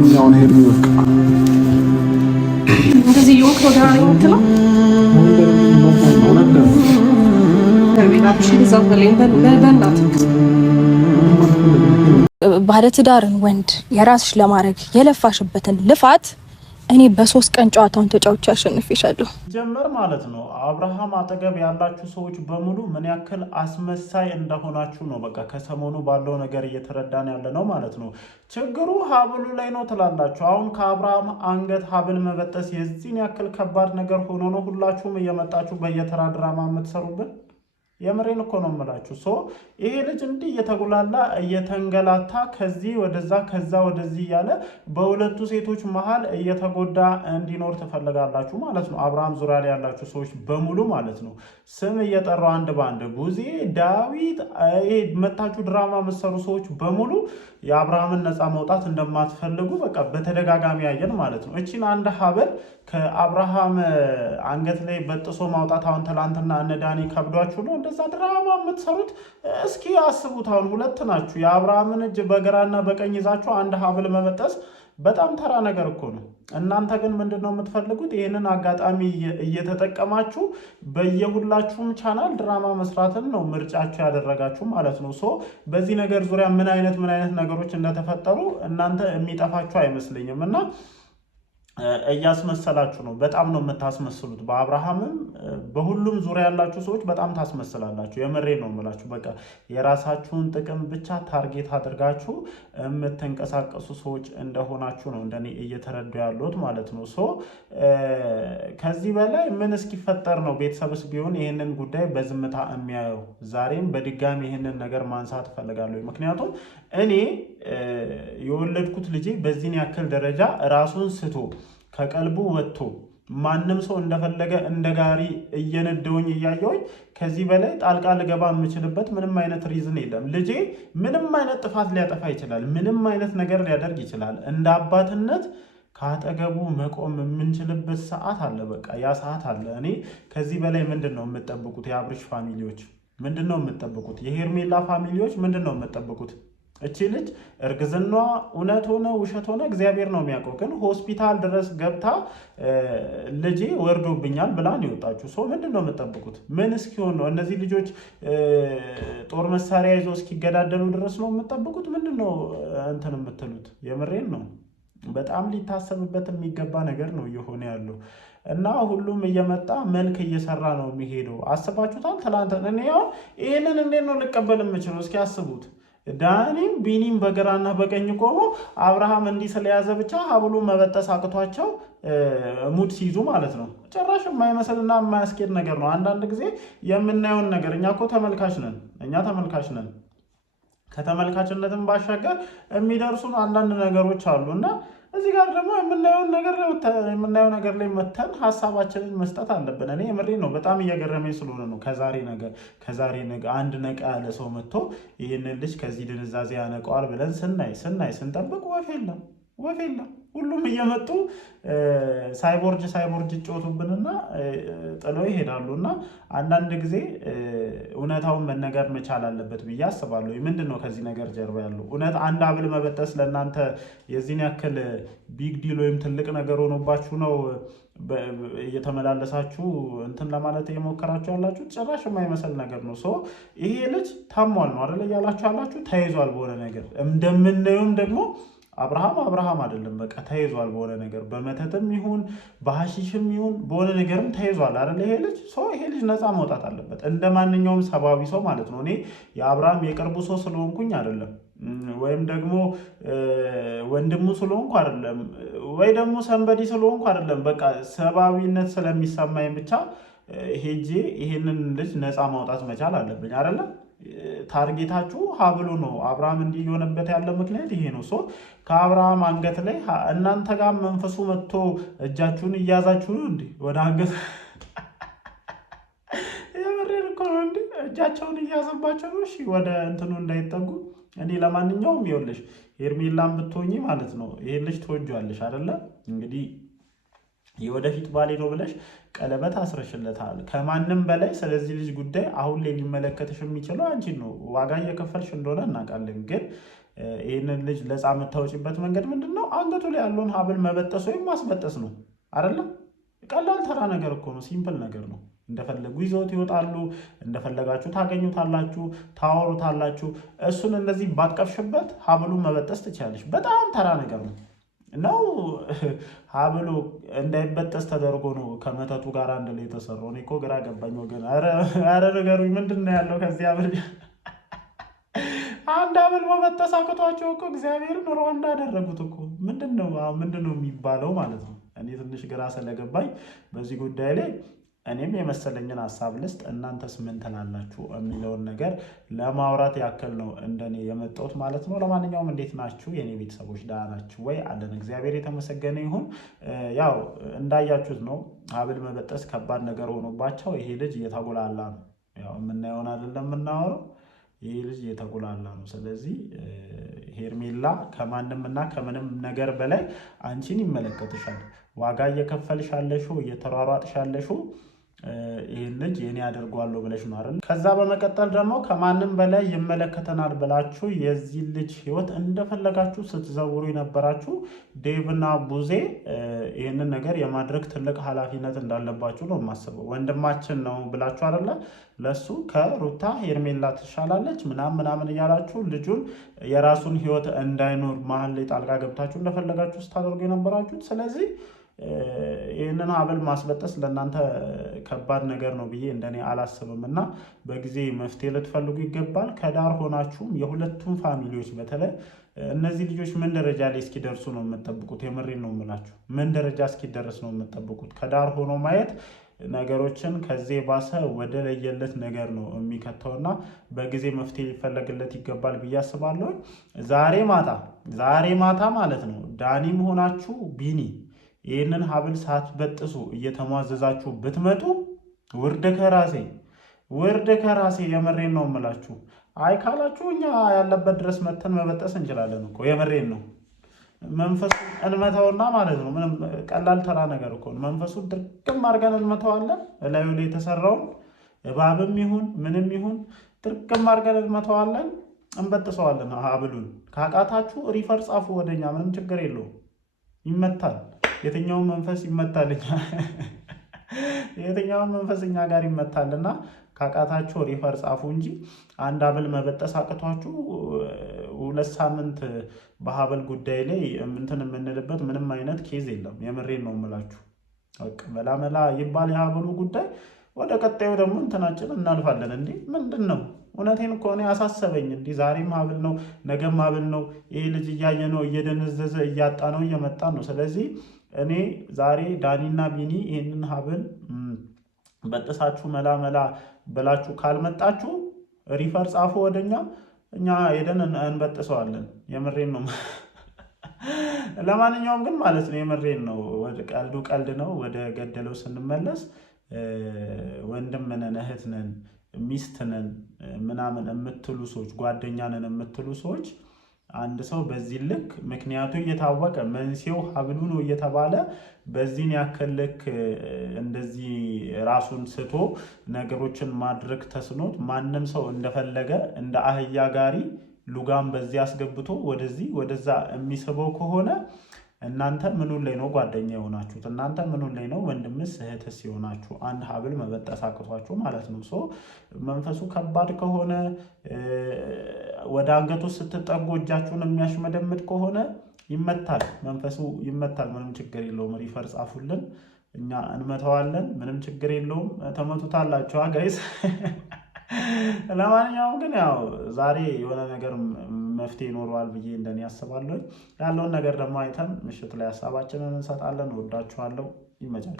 ማንኛውን ሄድ ይወቅ እንደዚህ ይወቅ ነው ዳር ነው ባለትዳርን ወንድ የራስሽ ለማድረግ የለፋሽበትን ልፋት እኔ በ3 ቀን ጨዋታውን ተጫውቼ አሸንፌሻለሁ። ጀመር ማለት ነው። አብርሃም አጠገብ ያላችሁ ሰዎች በሙሉ ምን ያክል አስመሳይ እንደሆናችሁ ነው በቃ ከሰሞኑ ባለው ነገር እየተረዳን ያለ ነው ማለት ነው። ችግሩ ሀብሉ ላይ ነው ትላላችሁ። አሁን ከአብርሃም አንገት ሀብል መበጠስ የዚህን ያክል ከባድ ነገር ሆኖ ነው ሁላችሁም እየመጣችሁ በየተራ ድራማ የምትሰሩብን? የምሬን እኮ ነው የምላችሁ። ይሄ ልጅ እንዲህ እየተጉላላ እየተንገላታ ከዚህ ወደዛ ከዛ ወደዚህ እያለ በሁለቱ ሴቶች መሀል እየተጎዳ እንዲኖር ትፈልጋላችሁ ማለት ነው። አብርሃም ዙሪያ ላይ ያላችሁ ሰዎች በሙሉ ማለት ነው። ስም እየጠራው አንድ ባንድ ቡዜ ዳዊት መታችሁ ድራማ የምትሰሩ ሰዎች በሙሉ የአብርሃምን ነፃ መውጣት እንደማትፈልጉ በቃ በተደጋጋሚ ያየን ማለት ነው። እቺን አንድ ሀብል ከአብርሃም አንገት ላይ በጥሶ ማውጣት አሁን ትላንትና እነ ዳኒ ከብዷችሁ ነው እንደዛ ድራማ የምትሰሩት? እስኪ አስቡት። አሁን ሁለት ናችሁ። የአብርሃምን እጅ በግራና በቀኝ ይዛችሁ አንድ ሀብል መበጠስ በጣም ተራ ነገር እኮ ነው። እናንተ ግን ምንድነው የምትፈልጉት? ይህንን አጋጣሚ እየተጠቀማችሁ በየሁላችሁም ቻናል ድራማ መስራትን ነው ምርጫችሁ ያደረጋችሁ ማለት ነው። በዚህ ነገር ዙሪያ ምን አይነት ነገሮች እንደተፈጠሩ እናንተ የሚጠፋችሁ አይመስለኝም እና እያስመሰላችሁ ነው። በጣም ነው የምታስመስሉት። በአብርሃምም በሁሉም ዙሪያ ያላችሁ ሰዎች በጣም ታስመስላላችሁ። የምሬ ነው የምላችሁ። በቃ የራሳችሁን ጥቅም ብቻ ታርጌት አድርጋችሁ የምትንቀሳቀሱ ሰዎች እንደሆናችሁ ነው እንደኔ እየተረዱ ያሉት ማለት ነው። ከዚህ በላይ ምን እስኪፈጠር ነው ቤተሰብስ ቢሆን ይህንን ጉዳይ በዝምታ የሚያየው? ዛሬም በድጋሚ ይህንን ነገር ማንሳት እፈልጋለሁ። ምክንያቱም እኔ የወለድኩት ልጄ በዚህን ያክል ደረጃ ራሱን ስቶ ከቀልቡ ወጥቶ ማንም ሰው እንደፈለገ እንደ ጋሪ እየነደውኝ እያየውኝ ከዚህ በላይ ጣልቃ ልገባ የምችልበት ምንም አይነት ሪዝን የለም። ልጄ ምንም አይነት ጥፋት ሊያጠፋ ይችላል። ምንም አይነት ነገር ሊያደርግ ይችላል። እንደ አባትነት ከአጠገቡ መቆም የምንችልበት ሰዓት አለ። በቃ ያ ሰዓት አለ። እኔ ከዚህ በላይ ምንድን ነው የምጠብቁት? የአብርሽ ፋሚሊዎች ምንድን ነው የምጠብቁት? የሄርሜላ ፋሚሊዎች ምንድን ነው የምጠብቁት? እቺ ልጅ እርግዝናዋ እውነት ሆነ ውሸት ሆነ እግዚአብሔር ነው የሚያውቀው። ግን ሆስፒታል ድረስ ገብታ ልጄ ወርዶብኛል ብላን የወጣችሁ ምንድን ነው የምጠብቁት? ምን እስኪሆን ነው? እነዚህ ልጆች ጦር መሳሪያ ይዘው እስኪገዳደሉ ድረስ ነው የምጠብቁት? ምንድን ነው እንትን የምትሉት? የምሬን ነው። በጣም ሊታሰብበት የሚገባ ነገር ነው እየሆነ ያለው እና ሁሉም እየመጣ መልክ እየሰራ ነው የሚሄደው። አስባችሁታል? ትላንት እኔ አሁን ይህንን እንዴት ነው ልቀበል የምችለው? እስኪ አስቡት። ዳኒም ቢኒም በግራና በቀኝ ቆሞ አብርሃም እንዲህ ስለያዘ ብቻ ሀብሉ መበጠስ አቅቷቸው ሙድ ሲይዙ ማለት ነው። ጭራሽ የማይመስልና የማያስኬድ ነገር ነው። አንዳንድ ጊዜ የምናየውን ነገር እኛ እኮ ተመልካች ነን። ከተመልካችነትም ባሻገር የሚደርሱን አንዳንድ ነገሮች አሉና እዚህ ጋር ደግሞ የምናየው ነገር ላይ መተን ሀሳባችንን መስጠት አለብን። እኔ የምሬ ነው። በጣም እየገረመኝ ስለሆነ ነው። ከዛሬ ነገ አንድ ነቃ ያለ ሰው መጥቶ ይህንን ልጅ ከዚህ ድንዛዜ ያነቀዋል ብለን ስንጠብቅ ወፍ የለም። ሁሉም እየመጡ ሳይቦርጅ ይጮቱብንና ጥለው ይሄዳሉ። እና አንዳንድ ጊዜ እውነታውን መነገር መቻል አለበት ብዬ አስባለሁ። ምንድን ነው ከዚህ ነገር ጀርባ ያለው እውነት? አንድ ሀብል መበጠስ ለእናንተ የዚህን ያክል ቢግ ዲል ወይም ትልቅ ነገር ሆኖባችሁ ነው እየተመላለሳችሁ እንትን ለማለት እየሞከራችሁ ያላችሁ? ጭራሽ የማይመስል ነገር ነው። ይሄ ልጅ ታሟል ነው አይደል እያላችሁ ያላችሁ? ተይዟል በሆነ ነገር። እንደምናየውም ደግሞ አብርሃም አይደለም በቃ ተይዟል በሆነ ነገር፣ በመተትም ይሁን በሐሺሽም ይሁን በሆነ ነገርም ተይዟል አይደል ይሄ ልጅ። ይሄ ልጅ ነፃ መውጣት አለበት እንደ ማንኛውም ሰብአዊ ሰው ማለት ነው። እኔ የአብርሃም የቅርቡ ሰው ስለሆንኩኝ አይደለም፣ ወይም ደግሞ ወንድሙ ስለሆንኩ አይደለም፣ ወይ ደግሞ ሰንበዲ ስለሆንኩ አይደለም። በቃ ሰብአዊነት ስለሚሰማኝ ብቻ ሄጄ ይሄንን ልጅ ነፃ ማውጣት መቻል አለብኝ አይደለ? ታርጌታችሁ ሀብሉ ነው። አብርሃም እንዲህ የሆነበት ያለ ምክንያት ይሄ ነው። ከአብርሃም አንገት ላይ እናንተ ጋር መንፈሱ መጥቶ እጃችሁን እያዛችሁ ነው እንዴ? ወደ አንገት የምሬን እኮ ነው እንዴ? እጃቸውን እያዘባቸው ነው። እሺ ወደ እንትኑ እንዳይጠጉ። እኔ ለማንኛውም ይኸውልሽ ሄርሜላን ብትሆኚ ማለት ነው ይሄን ልጅ ትወጂዋለሽ አይደለ? እንግዲህ የወደፊት ባሌ ነው ብለሽ ቀለበት አስረሽለታል። ከማንም በላይ ስለዚህ ልጅ ጉዳይ አሁን ላይ ሊመለከትሽ የሚችለው አንቺን ነው። ዋጋ እየከፈልሽ እንደሆነ እናውቃለን። ግን ይህንን ልጅ ለጻ የምታወጪበት መንገድ ምንድን ነው? አንገቱ ላይ ያለውን ሀብል መበጠስ ወይም ማስበጠስ ነው አይደለም? ቀላል ተራ ነገር እኮ ነው። ሲምፕል ነገር ነው። እንደፈለጉ ይዘውት ይወጣሉ። እንደፈለጋችሁ ታገኙታላችሁ፣ ታወሩታላችሁ። እሱን እንደዚህ ባትቀፍሽበት ሀብሉን መበጠስ ትችላለች። በጣም ተራ ነገር ነው ነው ሀብሉ እንዳይበጠስ ተደርጎ ነው ከመተቱ ጋር አንድ ላይ የተሰራው። እኔ እኮ ግራ ገባኝ ወገን። ኧረ ንገሩኝ፣ ምንድን ነው ያለው ከዚህ ሀብል? አንድ ሀብል መበጠስ አቅቷቸው እኮ እግዚአብሔርን ኑሮ እንዳደረጉት እኮ ምንድን ነው የሚባለው ማለት ነው። እኔ ትንሽ ግራ ስለገባኝ በዚህ ጉዳይ ላይ እኔም የመሰለኝን ሀሳብ ልስጥ፣ እናንተስ ምን ትላላችሁ የሚለውን ነገር ለማውራት ያክል ነው እንደኔ የመጣሁት ማለት ነው። ለማንኛውም እንዴት ናችሁ የኔ ቤተሰቦች? ደህና ናችሁ ወይ? አለን፣ እግዚአብሔር የተመሰገነ ይሁን። ያው እንዳያችሁት ነው ሀብል መበጠስ ከባድ ነገር ሆኖባቸው ይሄ ልጅ እየተጎላላ ነው። ያው የምናየውን አይደለም የምናወራው፣ ይሄ ልጅ እየተጎላላ ነው። ስለዚህ ሄርሜላ ከማንም እና ከምንም ነገር በላይ አንቺን ይመለከትሻል። ዋጋ እየከፈልሽ ያለሽው፣ እየተሯሯጥሽ ያለሽው ይህን ልጅ የኔ አደርጓለሁ ብለሽ ነው አይደል? ከዛ በመቀጠል ደግሞ ከማንም በላይ ይመለከተናል ብላችሁ የዚህ ልጅ ህይወት እንደፈለጋችሁ ስትዘውሩ የነበራችሁ ዴቭና ቡዜ ይህንን ነገር የማድረግ ትልቅ ኃላፊነት እንዳለባችሁ ነው የማስበው። ወንድማችን ነው ብላችሁ አይደለ? ለሱ ከሩታ ሄርሜላ ትሻላለች ምናምን እያላችሁ ልጁን የራሱን ህይወት እንዳይኖር መሀል ላይ ጣልቃ ገብታችሁ እንደፈለጋችሁ ስታደርጉ የነበራችሁት። ስለዚህ ይህንን ሀብል ማስበጠስ ለእናንተ ከባድ ነገር ነው ብዬ እንደኔ አላስብም እና በጊዜ መፍትሄ ልትፈልጉ ይገባል። ከዳር ሆናችሁም የሁለቱም ፋሚሊዎች በተለይ እነዚህ ልጆች ምን ደረጃ ላይ እስኪደርሱ ነው የምጠብቁት? የምሬን ነው የምላችሁ። ምን ደረጃ እስኪደርስ ነው የምጠብቁት? ከዳር ሆኖ ማየት ነገሮችን ከዚህ የባሰ ወደ ለየለት ነገር ነው የሚከተውና በጊዜ መፍትሄ ሊፈለግለት ይገባል ብዬ አስባለሁ። ዛሬ ማታ ማለት ነው ዳኒም ሆናችሁ ቢኒ ይህንን ሀብል ሳትበጥሱ እየተሟዘዛችሁ ብትመጡ ውርድ ከራሴ የመሬን ነው የምላችሁ። አይ ካላችሁ እኛ ያለበት ድረስ መተን መበጠስ እንችላለን እኮ የመሬን ነው። መንፈሱ እንመታውና ማለት ነው። ምንም ቀላል ተራ ነገር እኮ ነው። መንፈሱን ድርግም አድርገን እንመታዋለን። እላዩ ላይ የተሰራውን እባብም ይሁን ምንም ይሁን ድርግም አድርገን እንመታዋለን፣ እንበጥሰዋለን ሀብሉን። ካቃታችሁ ሪፈር ጻፉ ወደኛ፣ ምንም ችግር የለውም። ይመታል። የትኛውን መንፈስ ይመታል? የትኛውን መንፈስ እኛ ጋር ይመታልና ካቃታችሁ ሪፈር ጻፉ እንጂ አንድ ሀብል መበጠስ አቅቷችሁ 2 ሳምንት በሀብል ጉዳይ ላይ እንትን የምንልበት ምንም አይነት ኬዝ የለም። የምሬን ነው የምላችሁ። መላመላ ይባል የሀብሉ ጉዳይ። ወደ ቀጣዩ ደግሞ እንትናችን እናልፋለን። እንዴ ምንድን ነው? እውነቴን እኮ እኔ አሳሰበኝ። እንዲህ ዛሬም ሀብል ነው ነገም ሀብል ነው። ይሄ ልጅ እያየ ነው፣ እየደነዘዘ እያጣ ነው፣ እየመጣ ነው። ስለዚህ እኔ ዛሬ ዳኒና ቢኒ ይህንን ሀብል በጥሳችሁ መላ ብላችሁ ካልመጣችሁ ሪፈር ጻፉ ወደኛ፣ እኛ ሄደን እንበጥሰዋለን። የምሬን ነው። ለማንኛውም ግን ማለት ነው የምሬን ነው። ቀልዱ ቀልድ ነው። ወደ ገደለው ስንመለስ ወንድም ነን፣ እህት ነን፣ ሚስት ነን ምናምን የምትሉ ሰዎች፣ ጓደኛ ነን የምትሉ ሰዎች አንድ ሰው በዚህ ልክ ምክንያቱ እየታወቀ መንስኤው ሀብሉ ነው እየተባለ በዚህን ያክል ልክ እንደዚህ ራሱን ስቶ ነገሮችን ማድረግ ተስኖት ማንም ሰው እንደፈለገ እንደ አህያ ጋሪ ሉጋም በዚህ አስገብቶ ወደዚህ ወደዛ የሚስበው ከሆነ እናንተ ምኑን ላይ ነው ጓደኛ የሆናችሁት? እናንተ ምኑን ላይ ነው ወንድምስ እህትስ የሆናችሁ? አንድ ሀብል መበጠስ አቅቷችሁ ማለት ነው። መንፈሱ ከባድ ከሆነ ወደ አንገቱ ስትጠጉ እጃችሁን የሚያሽመደምድ ከሆነ ይመታል፣ መንፈሱ ይመታል። ምንም ችግር የለውም። ሪፈር ጻፉልን፣ እኛ እንመታዋለን። ምንም ችግር የለውም። ተመቱታላችሁ ጋይስ። ለማንኛውም ግን ያው ዛሬ የሆነ ነገር መፍትሄ ይኖረዋል ብዬ እንደኔ ያስባለሁ። ያለውን ነገር ደግሞ አይተን ምሽት ላይ ሀሳባችንን እንሰጣለን። ወዳችኋለሁ። ይመቻችሁ።